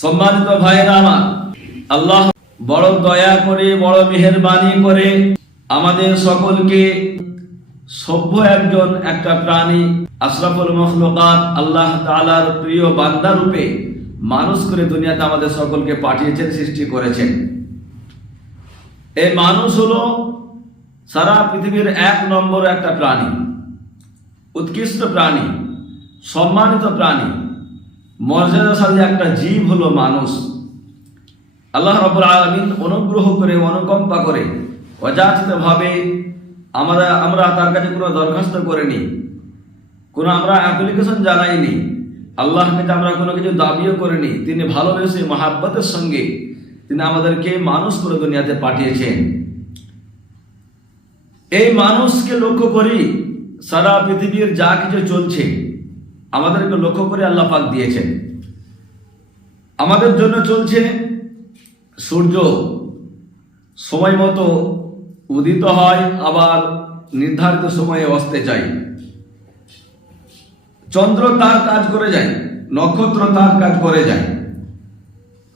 সম্মানিত ভাইয়েরা আমার, আল্লাহ বড় দয়া করে, বড় মেহেরবানি করে আমাদের সকলকে সভ্য একজন একটা প্রাণী, আশরাফুল মখলুকাত, আল্লাহ তাআলার প্রিয় বান্দা রূপে মানুষ করে দুনিয়াতে আমাদের সকলকে পাঠিয়েছেন, সৃষ্টি করেছেন। এই মানুষ হলো সারা পৃথিবীর এক নম্বর একটা প্রাণী, উৎকৃষ্ট প্রাণী, সম্মানিত প্রাণী। মর্যাদাশালী একটা জীব হলো মানুষ। আল্লাহ রবুল আলমিন অনুগ্রহ করে, অনুকম্পা করে, অযাচিতভাবে আমরা আমরা তার কাছে কোনো দরখাস্ত করিনি, কোনো আমরা অ্যাপ্লিকেশন জানাইনি আল্লাহর কাছে আমরা কোনো কিছু দাবিও করিনি, তিনি ভালোবেসে মহাব্বতের সঙ্গে, তিনি আমাদেরকে মানুষ করে দুনিয়াতে পাঠিয়েছেন। এই মানুষকে লক্ষ্য করি সারা পৃথিবীর যা কিছু চলছে আমাদেরকে লক্ষ্য করে আল্লাহ পাক দিয়েছেন। আমাদের জন্য চলছে সূর্য। সময় মতো উদিত হয়, আবার নির্ধারিত সময়ে অস্তে যায় চন্দ্র তার কাজ করে যায়, নক্ষত্র তার কাজ করে যায়।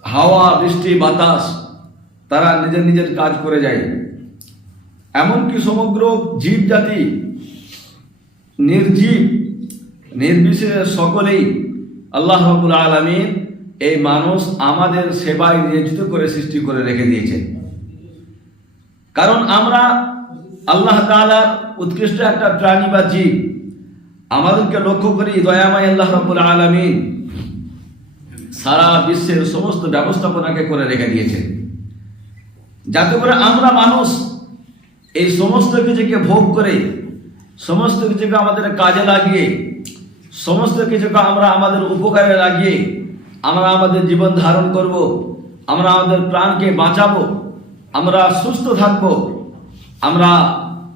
হাওয়া, বৃষ্টি, বাতাস, তারা নিজের নিজের কাজ করে যায়। এমনকি সমগ্র জীব জাতি নির্জীব নির্বিশেষে সকলেই আল্লাহ রাবুল আলমিন এই মানুষ আমাদের সেবায় নিয়োজিত করে সৃষ্টি করে রেখে দিয়েছেন। কারণ আমরা আল্লাহ তাআলার উৎকৃষ্ট একটা প্রাণী বা জীব, আমাদেরকে লক্ষ্য করি দয়াময় আল্লাহ রাবুল আলমিন সারা বিশ্বের সমস্ত ব্যবস্থাপনাকে করে রেখে দিয়েছেন। যাতে করে আমরা মানুষ এই সমস্ত কিছুকে ভোগ করে, সমস্ত কিছুকে আমাদের কাজে লাগিয়ে সমস্ত কিছুকে আমরা আমাদের উপকারে লাগিয়ে, আমরা আমাদের জীবন ধারণ করব, আমরা আমাদের প্রাণকে বাঁচাবো, আমরা সুস্থ থাকব, আমরা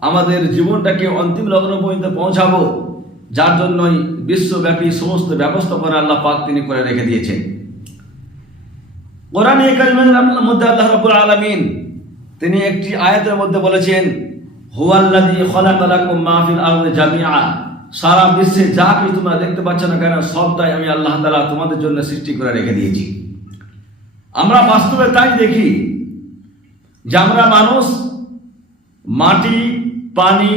আমাদের জীবনটাকে অন্তিম লগ্ন পর্যন্ত পৌঁছাবো, যার জন্যই বিশ্বব্যাপী সমস্ত ব্যবস্থাপনা আল্লাহ পাক তিনি করে রেখে দিয়েছেন। কোরআনে মধ্যে আল্লাহ রাব্বুল আলামিন তিনি একটি আয়াতের মধ্যে বলেছেন, হুয়াল্লাযী খলাকালাকুম মা ফিল জামিআ। সারা বিশ্বে যা কিছু তোমরা দেখতে পাচ্ছ না কেন, সবটাই আমি আল্লাহ তাআলা তোমাদের জন্য সৃষ্টি করে রেখে দিয়েছি। আমরা বাস্তবে তাই দেখি যে আমরা মানুষ, মাটি, পানি,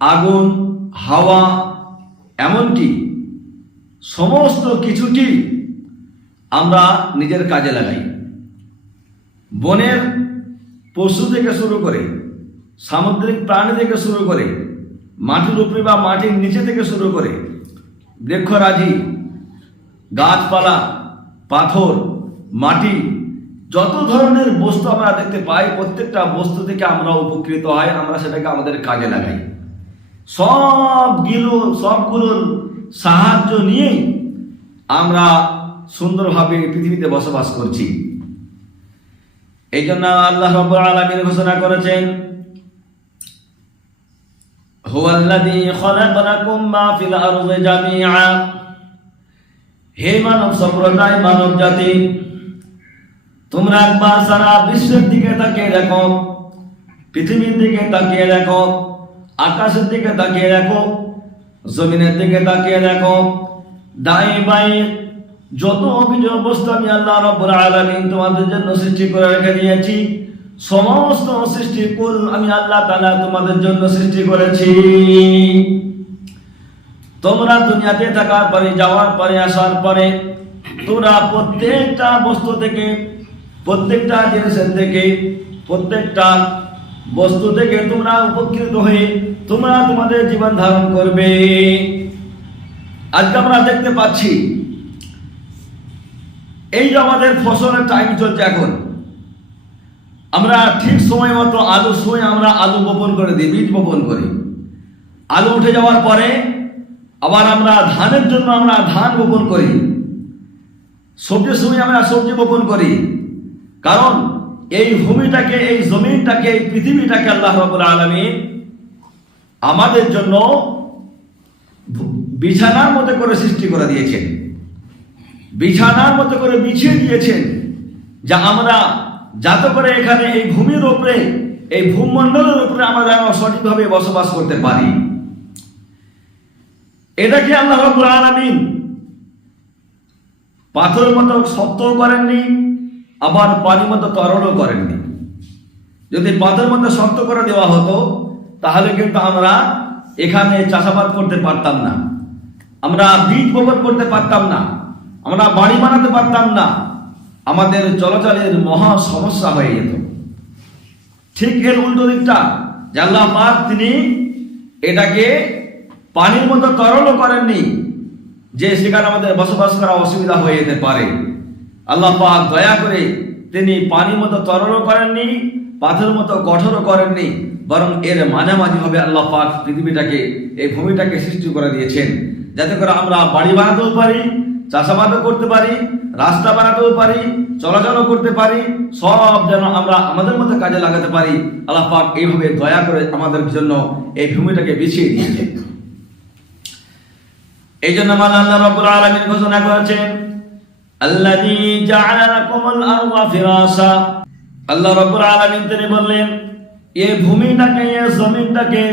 আগুন, হাওয়া, এমনকি সমস্ত কিছুটি আমরা নিজের কাজে লাগাই। বনের পশু থেকে শুরু করে সামুদ্রিক প্রাণী থেকে শুরু করে মাটির উপরে বা মাটির নিচে থেকে শুরু করে বৃক্ষরাজি, গাছপালা, পাথর, মাটি, যত ধরনের বস্তু আমরা দেখতে পাই, প্রত্যেকটা বস্তু থেকে আমরা উপকৃত হয়, আমরা সেটাকে আমাদের কাজে লাগাই। সবগুলো সবগুলোর সাহায্য নিয়েই আমরা সুন্দরভাবে পৃথিবীতে বসবাস করছি। এই জন্য আল্লাহ রব্বুল আলামিন ঘোষণা করেছেন হুয়াল্লাযী খালাকা লাকুম মা ফিল আরদি জামিআ। হে মানব সম্প্রদায়, মানব জাতি, তোমরা একবার সারা বিশ্বের দিকে তাকিয়ে দেখো, পৃথিবীর দিকে তাকিয়ে দেখো, আকাশের দিকে তাকিয়ে দেখো, জমিনের দিকে তাকিয়ে দেখো দাই বাই যত অভিযোগ বস্তু আমি আল্লাহ রব্বুল আলামিন তোমাদের জন্য সৃষ্টি করে রেখে দিয়েছি সমস্ত সৃষ্টি কুল আমি আল্লাহ তালা তোমাদের জন্য সৃষ্টি করেছি। তোমরা দুনিয়াতে থাকার পরে, যাওয়ার পরে, আসার পরে, তোমরা প্রত্যেকটা বস্তু থেকে, প্রত্যেকটা জিনিসের থেকে, প্রত্যেকটা বস্তু থেকে তোমরা উপকৃত হয়ে তোমরা তোমাদের জীবন ধারণ করবে। আজকে আমরা দেখতে পাচ্ছি, এই যে আমাদের ফসলের টাইম চলছে এখন আমরা ঠিক সময় মতো আলু সময় আমরা আলু বপন করে দিই, বীজ বপন করি। আলু উঠে যাওয়ার পরে আবার আমরা ধানের জন্য আমরা ধান বপন করি। সবজির সময় আমরা সবজি বপন করি। কারণ এই ভূমিটাকে, এই জমিনটাকে, এই পৃথিবীটাকে আল্লাহ রবুল আলমী আমাদের জন্য বিছানার মতো করে সৃষ্টি করে দিয়েছেন। বিছানার মতো করে বিছিয়ে দিয়েছেন। যা আমরা যাতে করে এখানে এই ভূমির উপরে, এই ভূমণ্ডলের উপরে আমরা যেন সঠিকভাবে বসবাস করতে পারি। এটাকে আল্লাহ রব্বুল আলামিন পাথরের মতো শক্তও করেননি, আবার পানি মতো তরলও করেননি? যদি পাথরের মতো শক্ত করে দেওয়া হতো, তাহলে কিন্তু আমরা এখানে চাষাবাদ করতে পারতাম না। আমরা বীজ বপন করতে পারতাম না। আমরা বাড়ি বানাতে পারতাম না। আমাদের চলাচলের মহা সমস্যা হয়ে যেত। ঠিক এর উল্টো দিকটা পাক তিনি এটাকে পানির মতো তরলও করেননি, যে সেখানে আমাদের বসবাস করা অসুবিধা হয়ে যেতে পারে। আল্লাহ পাক দয়া করে তিনি পানির মতো তরলও করেননি, পাথরের মতো কঠোরও করেননি, বরং এর মাঝামাঝি ভাবে আল্লাহ পাক পৃথিবীটাকে, এই ভূমিটাকে সৃষ্টি করে দিয়েছেন। যাতে করে আমরা বাড়ি বানাতেও পারি, চাষাবাদও করতে পারি রাস্তা বানাতেও পারি, চলাচলও করতে পারি, সব যেন আমরা আমাদের মধ্যে কাজে লাগাতে পারি। আল্লাহ পাক এইভাবে দয়া করে আমাদের জন্য এই ভূমিটাকে বিছিয়ে দিয়েছে এই জন্য আল্লাহ রাব্বুল আলামিন ঘোষণা করেছেন, আল্লাযী জাআলা লাকুমুল আরদা ফিরাশা আল্লাহ রাব্বুল আলামিন তিনি বললেন এই ভূমিটাকে এই জমিনটাকে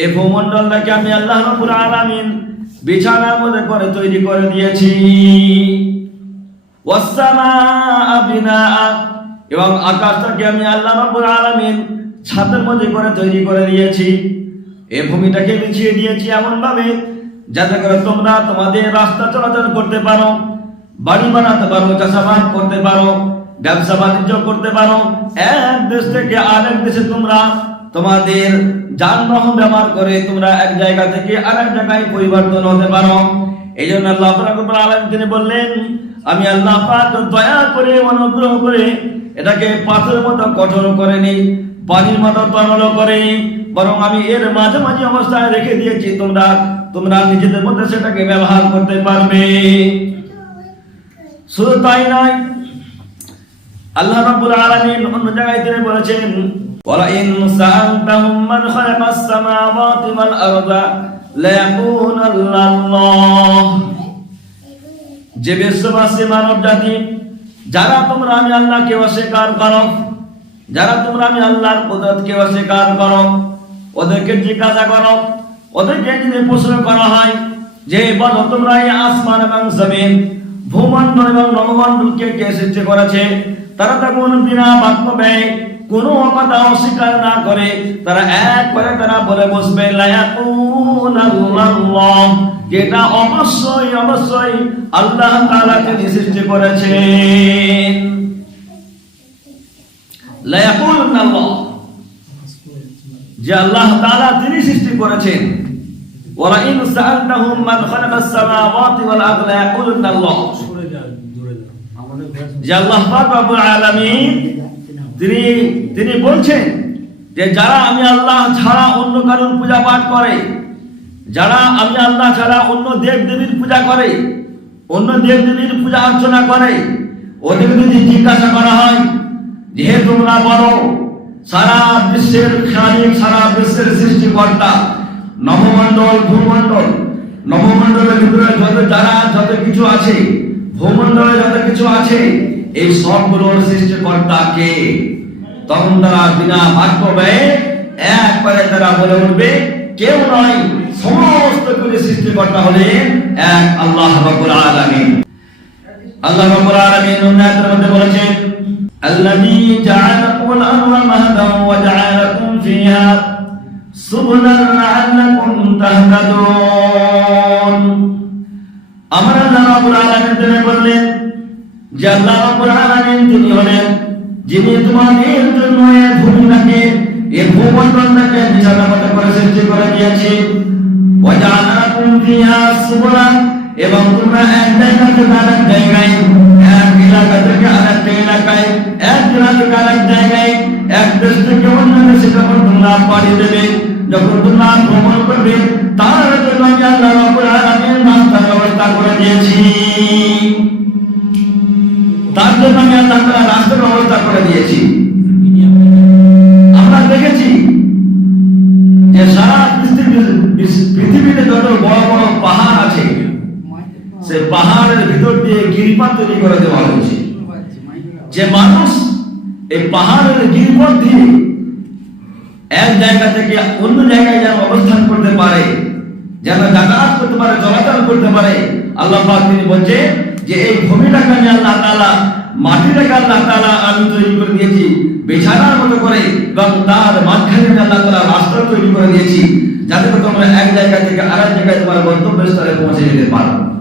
এই ভূমণ্ডলটাকে আমি আল্লাহ রাব্বুল আলামিন বিছানার মধ্যে করে তৈরি করে দিয়েছি। এবং আকাশটাকে আমি আল্লাহ রাব্বুল আলামিন ছাদের মধ্যে করে তৈরি করে দিয়েছি এই ভূমিটাকে বিছিয়ে দিয়েছি এমন ভাবে যাতে করে তোমরা তোমাদের রাস্তা চলাচল করতে পারো, বাড়ি বানাতে পারো, চাষাবাদ করতে পারো, ব্যবসা বাণিজ্য করতে পারো। এক দেশ থেকে আরেক দেশে তোমরা তোমাদের যানবাহন ব্যবহার করে তোমরা এক জায়গা থেকে আরেক জায়গায় পরিবর্তন হতে পারো। এই জন্য আল্লাহ রাব্বুল তিনি বললেন, আমি আল্লাহ দয়া করে, অনুগ্রহ করে এটাকে পাথরের মতো কঠোর করে নেই পানির মতো তরল করে বরং আমি এর মাঝামাঝি অবস্থায় রেখে দিয়েছি, তোমরা তোমরা নিজেদের মধ্যে সেটাকে ব্যবহার করতে পারবে। শুধু তাই নয়, আল্লাহ রাব্বুল আলামিন অন্য জায়গায় তিনি বলেছেন ওয়ালা ইন সাআলতাহুম মান খালাকাস সামাওয়াতি ওয়াল আরদা। লায়াকুনাল্লাহ যে বিশ্ববাসী মানব জাতি, যারা তোমরা আমি আল্লাহকে অস্বীকার করো, যারা তোমরা আমি আল্লাহর কুদরতকে অস্বীকার করো, ওদেরকে জিজ্ঞাসা করো, ওদেরকে যদি প্রশ্ন করা হয় যে, বলো তোমরা এই আসমান এবং জমিন, ভূমণ্ডল এবং নবমণ্ডলকে কে সৃষ্টি করেছে? তারা তখন বিনা বাক্য ব্যয় কোনো কথা অস্বীকার না করে তারা এক করে তারা বলে বসবে যেটা অবশ্যই অবশ্যই আল্লাহ তাআলা তিনি সৃষ্টি করেছেন। যে আল্লাহ তাআলা তিনি সৃষ্টি করেছেন। ওয়ালা ইন সাআলতাহুম মান খালাকাস সামাওয়াতি ওয়াল আরদা দূরে যান। আমাদের যে আল্লাহ পাক রব্বুল আলামিন তিনি তিনি বলছেন যে যারা আমি আল্লাহ ছাড়া অন্য কারোর পূজা পাঠ করে, যারা আমি আল্লাহ ছাড়া অন্য দেব দেবীর পূজা করে, অন্য দেব দেবীর পূজা অর্চনা করে, ওদের যদি জিজ্ঞাসা করা হয় যে তোমরা বলো, সারা বিশ্বের খালিক, সারা বিশ্বের সৃষ্টিকর্তা, নবমণ্ডল, ভূমণ্ডল, নবমণ্ডলের ভিতরে যত যারা, যত কিছু আছে, ভূমণ্ডলে যত কিছু আছে এই সবগুলোর সৃষ্টিকর্তা কে তখন তারা বিনা বাক্য ব্যয়ে একবারে তারা বলে উঠবে, কেউ নয়, সমস্ত কিছু সৃষ্টিকর্তা হলে এক আল্লাহ রাব্বুল আলামিন। আল্লাহ রাব্বুল আলামিন উন্নতের মধ্যে বলেছেন, আল্লাযী জা'আলাকুল আরদা মাহদা ওয়া জাআলাকুম ফিহা সুবুলান লাআল্লাকুম তাহতাদুন আমরা আল্লাহ রাব্বুল আলামিন বললেন যে আল্লাহ রাব্বুল আলামিন তিনি হলেন, যিনি তোমাদের জন্য এই ভূমিটাকে, এই ভূমণ্ডলটাকে মতো করে সৃষ্টি করে দিয়েছে। ওয়াজআলাকুম ফিহা সুবুলান এবং তোমরা এক জায়গা থেকে জায়গায়, এক এলাকা থেকে আরেক এলাকায়, এক জেলা থেকে আরেক জায়গায়, এক দেশ থেকে অন্য দেশে যখন তোমরা পাড়ি দেবে, যখন তোমরা ভ্রমণ করবে, তার জন্য আল্লাহ রাব্বুল আলামিন রাস্তার ব্যবস্থা করে দিয়েছি। তার জন্য আমি আল্লাহ তাআলা রাস্তার ব্যবস্থা করে দিয়েছি। আমরা দেখেছি যে সারা পৃথিবী- পৃথিবীতে যত বড় বড় পাহাড় আছে, সে পাহাড়ের ভিতর দিয়ে গিরিপথ তৈরি করে দেওয়া হয়েছে। যে মানুষ এই পাহাড়ের গিরিপথ দিয়ে এক জায়গা থেকে অন্য জায়গায় যেন অবস্থান করতে পারে, যেন যাতায়াত করতে পারে, চলাচল করতে পারে, আল্লাহ তিনি বলছে যে এই ভূমিটাকে আমি আল্লাহ তাআলা, মাটিটাকে আল্লাহ তাআলা আমি তৈরি করে দিয়েছি, বিছানার মতো করে এবং তার আমি আল্লাহ তাআলা রাস্তা তৈরি করে দিয়েছি, যাতে তোমরা এক জায়গা থেকে আরেক জায়গায় তোমার গন্তব্যস্থলে পৌঁছে যেতে পারো।